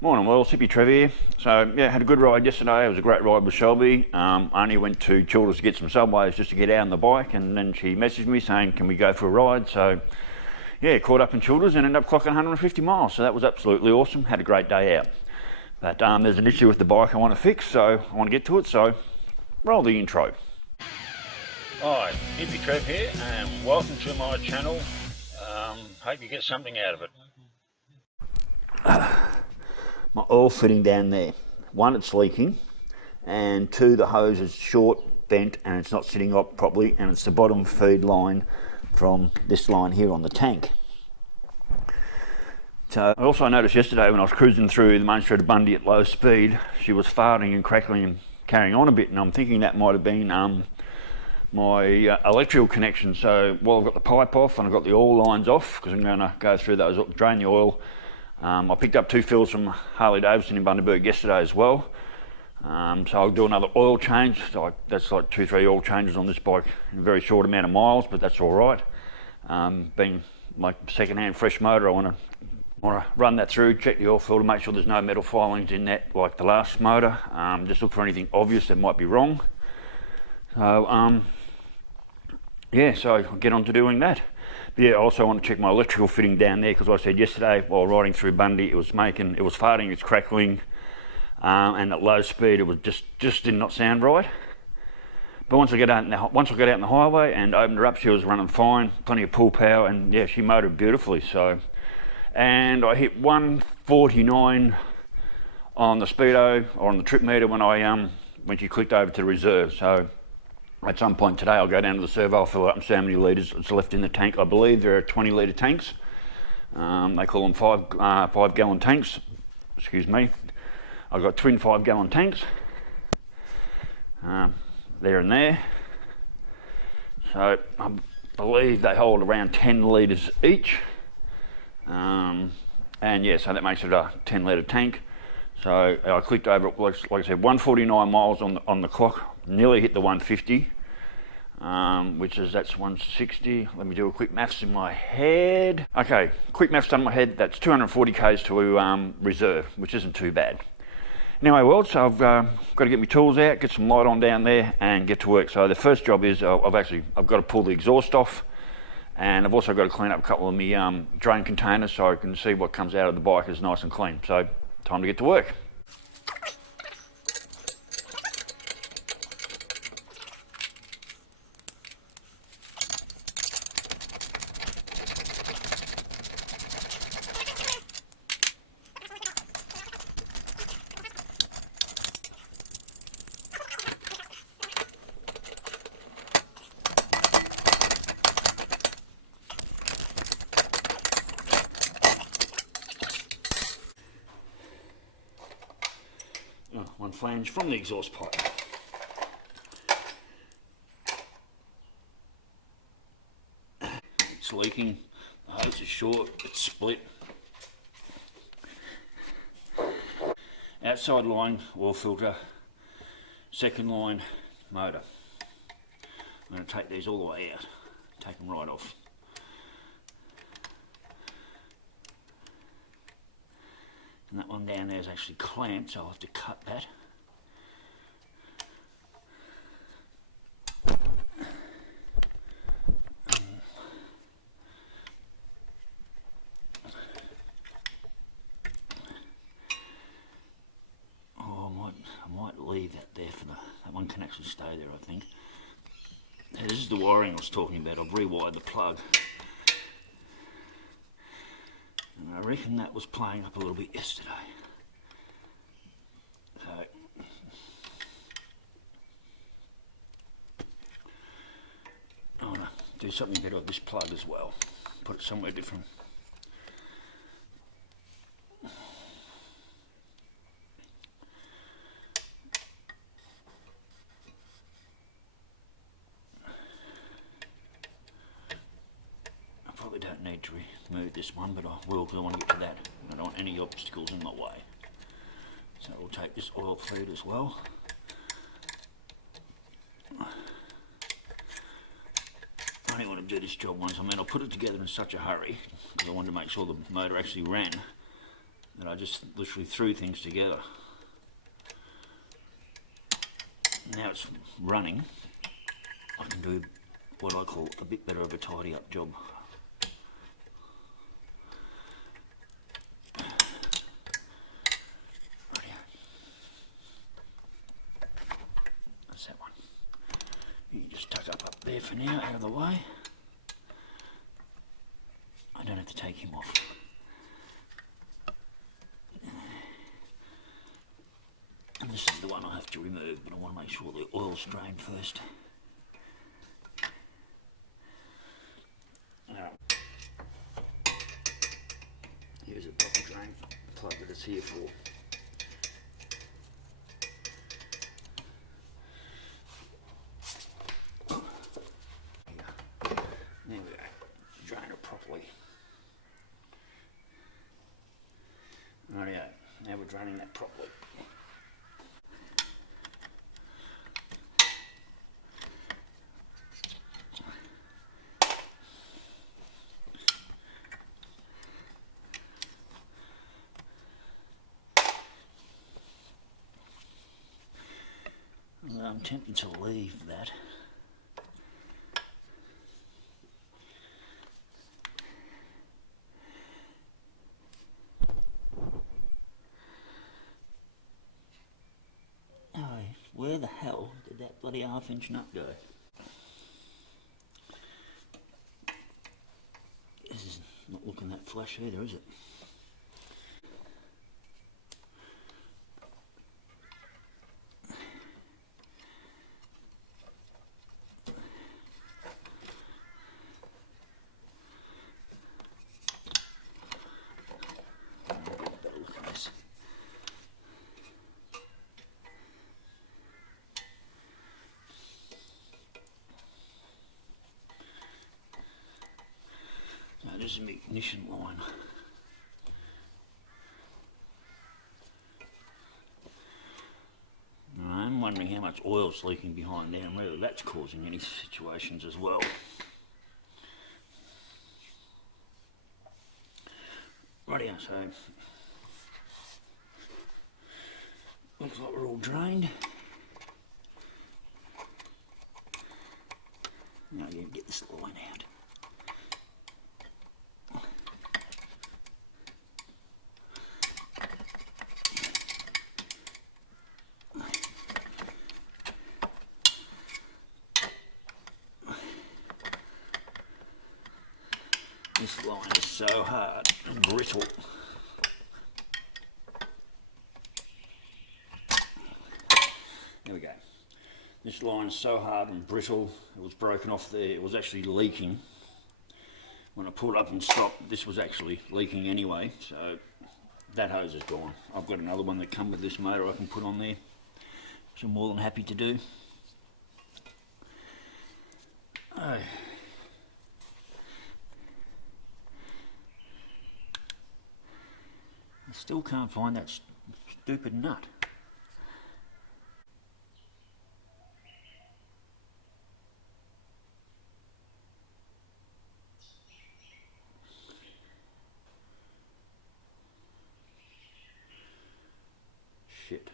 Morning, well, it's Hippy Trev here. So, yeah, had a good ride yesterday. It was a great ride with Shelby. I only went to Childers to get some subways just to get out on the bike, and then she messaged me saying, can we go for a ride? So, yeah, caught up in Childers and ended up clocking 150 miles. So that was absolutely awesome. Had a great day out. But there's an issue with the bike I want to fix, so I want to get to it. So, roll the intro. Hi, Hippy Trev here, and welcome to my channel. Hope you get something out of it. My oil fitting down there. One, it's leaking, and two, the hose is short, bent, and it's not sitting up properly, and it's the bottom feed line from this line here on the tank. So I also noticed yesterday when I was cruising through the main street of Bundy at low speed, she was farting and crackling and carrying on a bit, and I'm thinking that might have been my electrical connection. So while I've got the pipe off and I've got the oil lines off, because I'm going to go through those, drain the oil. I picked up 2 fills from Harley in Bundaberg yesterday as well. So I'll do another oil change. So that's like 2-3 oil changes on this bike in a very short amount of miles, but that's all right. Being my second-hand fresh motor, I want to run that through, check the oil filter, make sure there's no metal filings in that like the last motor. Just look for anything obvious that might be wrong. So yeah, so I'll get on to doing that. But yeah, I also want to check my electrical fitting down there, because I said yesterday while riding through Bundy, it was farting, it's crackling, and at low speed it was just did not sound right. But once I got out in the highway and opened her up, she was running fine, plenty of pull power, and yeah, she motored beautifully. So, and I hit 149 on the speedo or on the trip meter when she clicked over to reserve. So at some point today, I'll go down to the servo, I'll fill up and see how many litres it's left in the tank. I believe there are 20 litre tanks. They call them 5 gallon tanks. Excuse me. I've got twin 5 gallon tanks. There and there. So I believe they hold around 10 litres each. And yeah, so that makes it a 10 litre tank. So I clicked over, like I said, 149 miles on the clock. Nearly hit the 150, that's 160. Let me do a quick maths in my head. Okay, quick maths done in my head. That's 240 k's to reserve, which isn't too bad. Anyway, well, so I've got to get my tools out, get some light on down there, and get to work. So the first job is I've got to pull the exhaust off, and I've also got to clean up a couple of my drain containers so I can see what comes out of the bike is nice and clean. So time to get to work. One flange from the exhaust pipe. It's leaking, the hose is short, it's split. Outside line oil filter, second line motor. I'm going to take these all the way out, take them right off. And that one down there is actually clamped, so I'll have to cut that. I might leave that there for that one can actually stay there, I think. Now, this is the wiring I was talking about. I've rewired the plug. And I reckon that was playing up a little bit yesterday. So, I want to do something better with this plug as well. Put it somewhere different. Don't need to remove this one, but I will because I want to get to that. I don't want any obstacles in my way. So we'll take this oil feed as well. only want to do this job once. I mean, I put it together in such a hurry because I wanted to make sure the motor actually ran that I just literally threw things together. Now it's running, I can do what I call a bit better of a tidy up job. That's that one. You can just tuck up there for now, out of the way. I don't have to take him off. And this is the one I have to remove, but I want to make sure the oil's drained first. Now, here's a bubble drain plug that it's here for. There we go. Drain it properly. Rightio, now we're draining that properly. I'm tempted to leave that. Oh, where the hell did that bloody half-inch nut go? This is not looking that flush either, is it? So this is my ignition line. I'm wondering how much oil's leaking behind there and whether that's causing any situations as well. Rightio, so looks like we're all drained. Now I'm going to get this line out. This line is so hard and brittle. There we go. This line is so hard and brittle, it was broken off there, it was actually leaking. When I pulled up and stopped, this was actually leaking anyway, so that hose is gone. I've got another one that comes with this motor I can put on there, which I'm more than happy to do. Oh. I still can't find that stupid nut. Shit.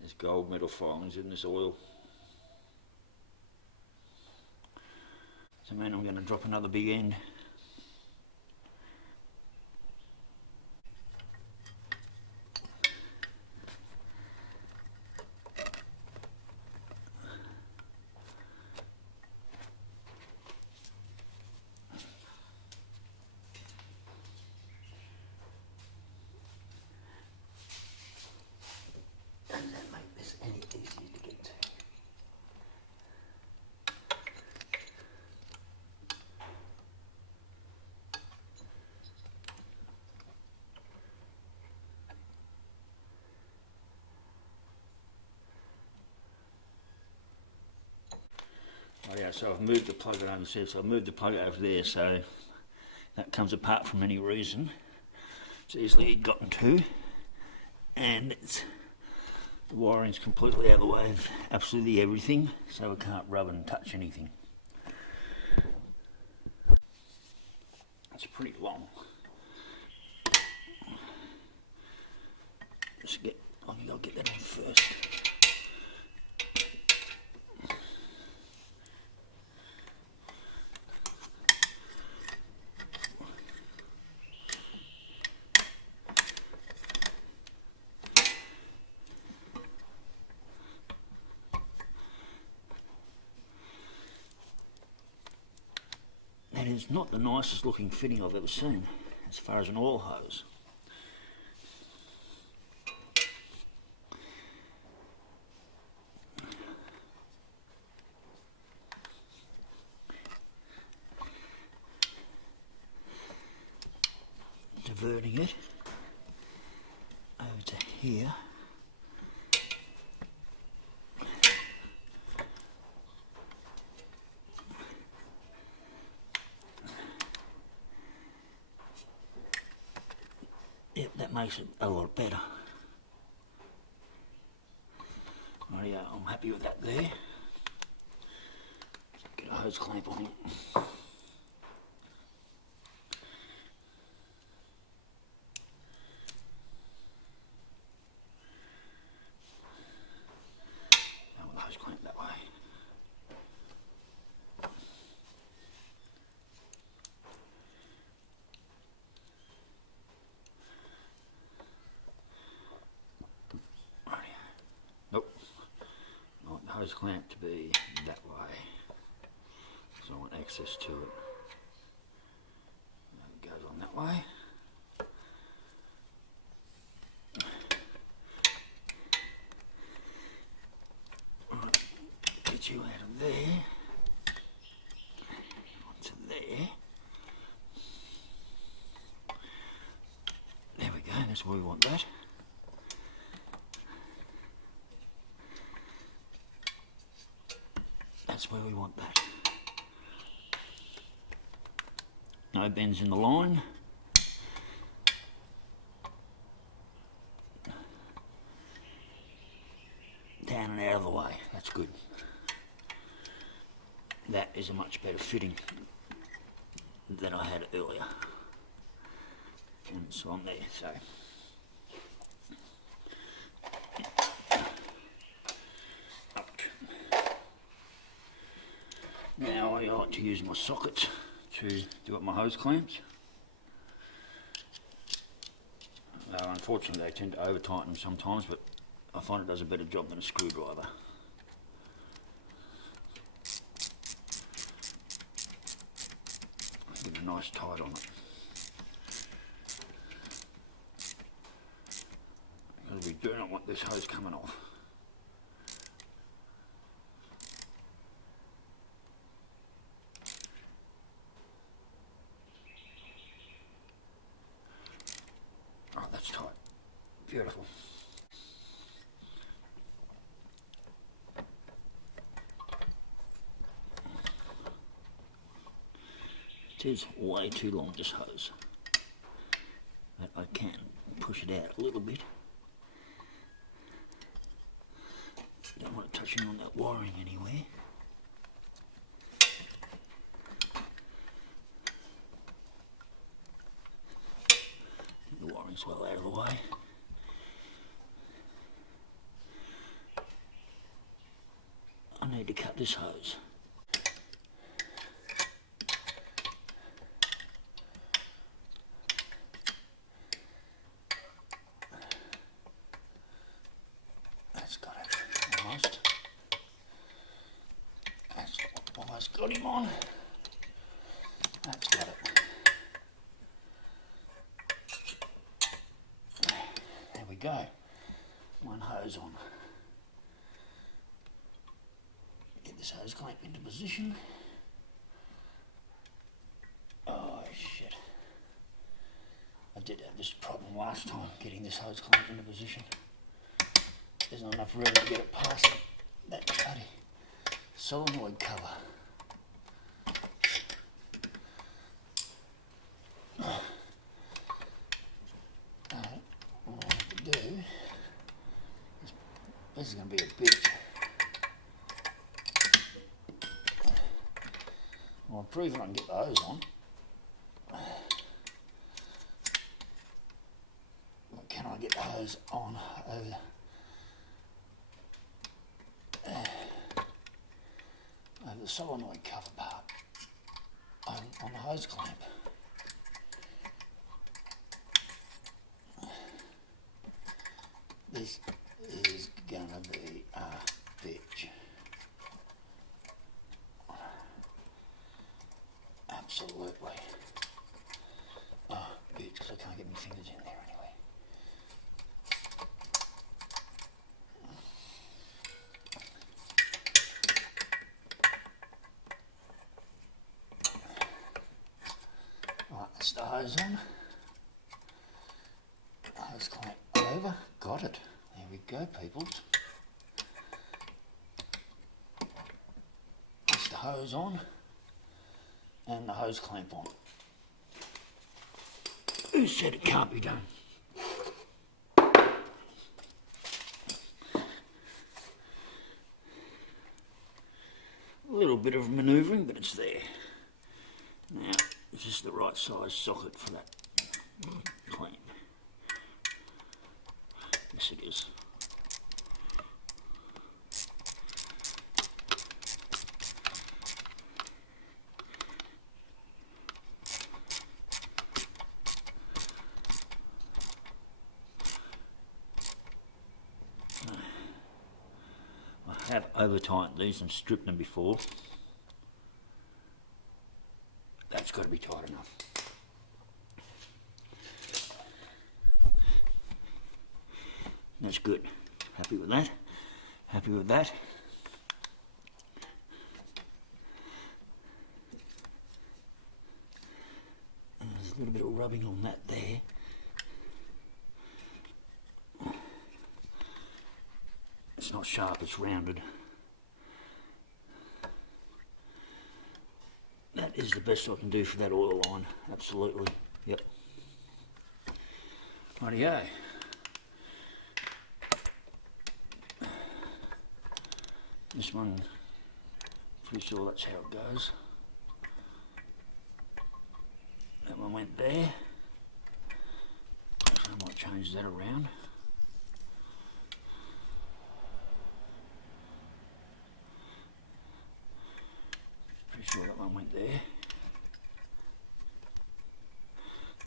There's gold metal filings in this oil. So man, I'm going to drop another big end. Doesn't that make this any easier to get to? Oh yeah, so I've moved the plug over there, so I've moved the plug over there, so that comes apart from any reason. It's easily gotten to, and it's The wiring's completely out of the way of absolutely everything, so we can't rub and touch anything. It's pretty long. I'll get that on first. That is not the nicest looking fitting I've ever seen as far as an oil hose. Diverting it over to here. Yep, that makes it a lot better. Rightio, I'm happy with that there. Get a hose clamp on it. Hose clamp to be that way, so I want access to it. It goes on that way. Right, get you out of there, onto there. There we go, that's where we want that. That's where we want that. No bends in the line. Down and out of the way, that's good. That is a much better fitting than I had earlier. And it's on there, so. Now I like to use my sockets to do up my hose clamps. Unfortunately they tend to over tighten sometimes, but I find it does a better job than a screwdriver. Give it a nice tight on it. Because we do not want this hose coming off. That's tight. Beautiful. It is way too long, this hose. But I can push it out a little bit. Don't want it touching on that wiring anywhere. The wiring's well out of the way. I need to cut this hose. That's got it, almost. That's almost got him on. That's got it. There we go. One hose on. Get this hose clamp into position. Oh shit. I did have this problem last time, getting this hose clamp into position. There's not enough room to get it past that bloody solenoid cover. What I have to do is Well, I've proven I can get the hose on. But can I get the hose on over the solenoid cover part on the hose clamp? This is gonna be a bitch. Absolutely. Oh, bitch, because I can't get my fingers in there anyway. Right, that's the hose on. Hose clamp over. Got it. There we go, peoples. That's the hose on. And the hose clamp on. Who said it can't be done? A little bit of manoeuvring, but it's there. Now, is this the right size socket for that clamp? Yes, it is. I have over-tightened these and stripped them before. That's got to be tight enough. That's good. Happy with that. Happy with that. And there's a little bit of rubbing on that there. It's not sharp, it's rounded. That is the best I can do for that oil line, absolutely. Yep. Rightio. This one, pretty sure that's how it goes. That one went there. So I might change that around. Pretty sure that one went there.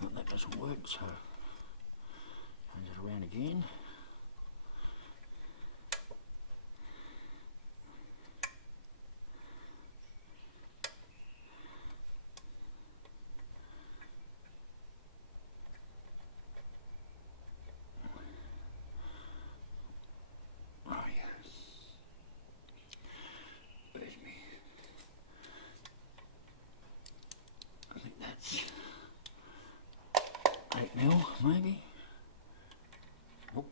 No, that doesn't work, so change it around again. Maybe. Oh.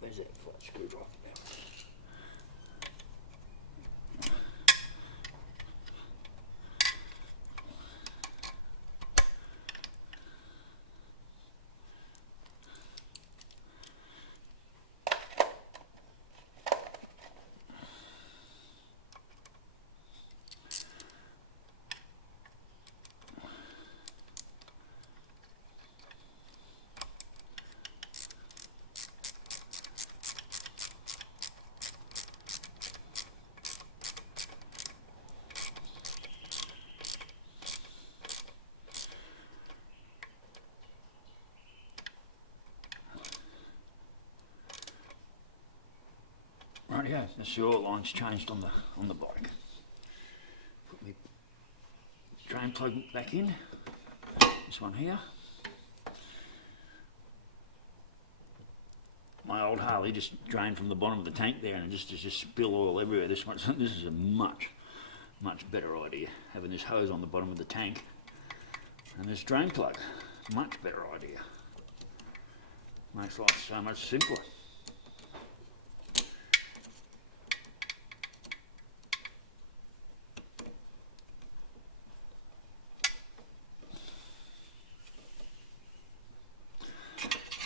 Where's that flat screwdriver now? Rightio, the oil line's changed on the bike. Put my drain plug back in. This one here. My old Harley just drained from the bottom of the tank there, and just spill oil everywhere. This is a much better idea, having this hose on the bottom of the tank and this drain plug. Much better idea. Makes life so much simpler.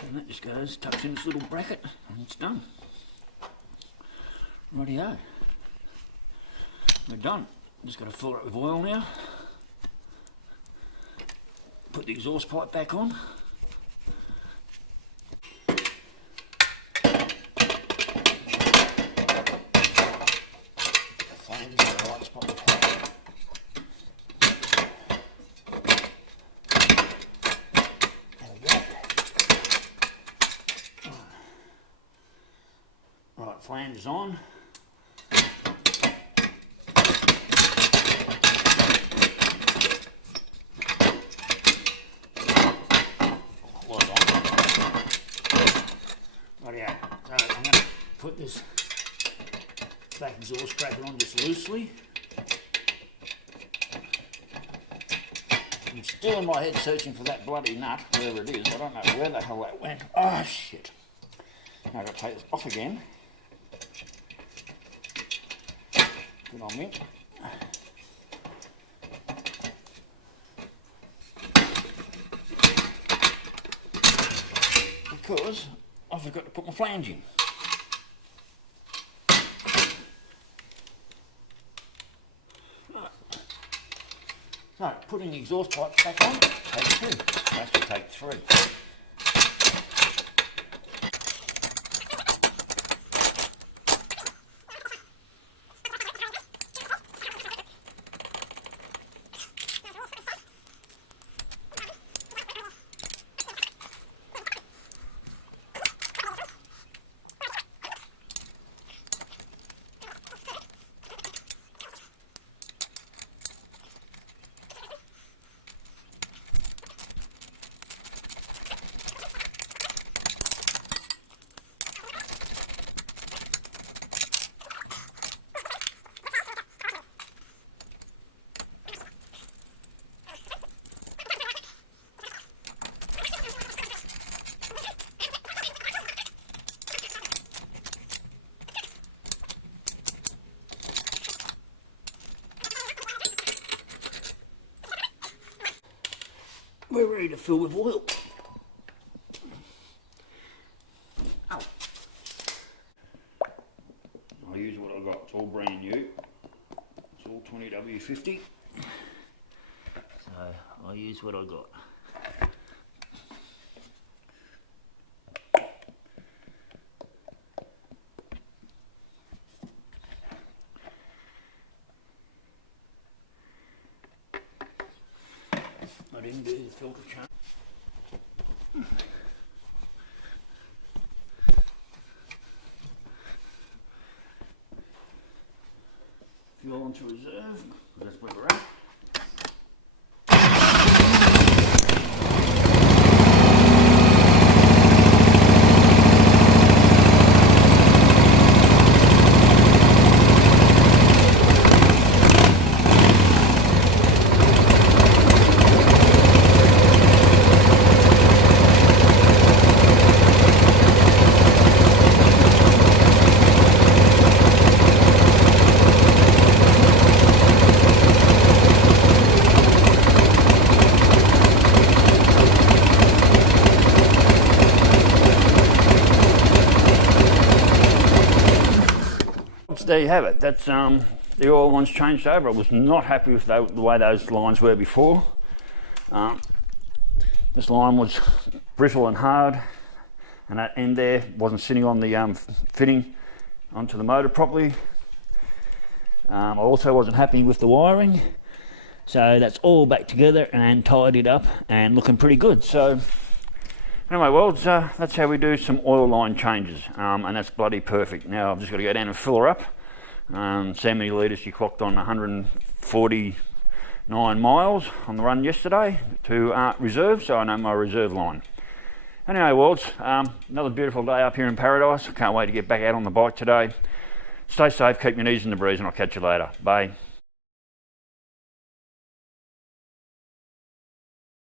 And that just goes, tucks in this little bracket, and it's done. Rightio. We're done. Just got to fill it up with oil now. Put the exhaust pipe back on. Flames in the right spot. There we go. Right, flange is on. Put this back exhaust cracker on just loosely. I'm still in my head searching for that bloody nut, wherever it is. I don't know where the hell that went. Oh shit. Now I've got to take this off again. Good on me. Because I forgot to put my flange in. So, putting the exhaust pipe back on, take two. Actually take three. We're ready to fill with oil. Ow. I'll use what I've got. It's all brand new. It's all 20W50. So I'll use what I got. I didn't do the filter change. Fuel onto reserve, that's where we're at. There you have it. That's the oil one's changed over. I was not happy with the way those lines were before. This line was brittle and hard, and that end there wasn't sitting on the fitting onto the motor properly. I also wasn't happy with the wiring, so that's all back together and tidied up and looking pretty good. So anyway, well, that's how we do some oil line changes, and that's bloody perfect. Now I've just got to go down and fill her up. See how many litres she clocked on 149 miles on the run yesterday. to reserve, so I know my reserve line. Anyway, worlds, another beautiful day up here in paradise. Can't wait to get back out on the bike today. Stay safe, keep your knees in the breeze, and I'll catch you later. Bye.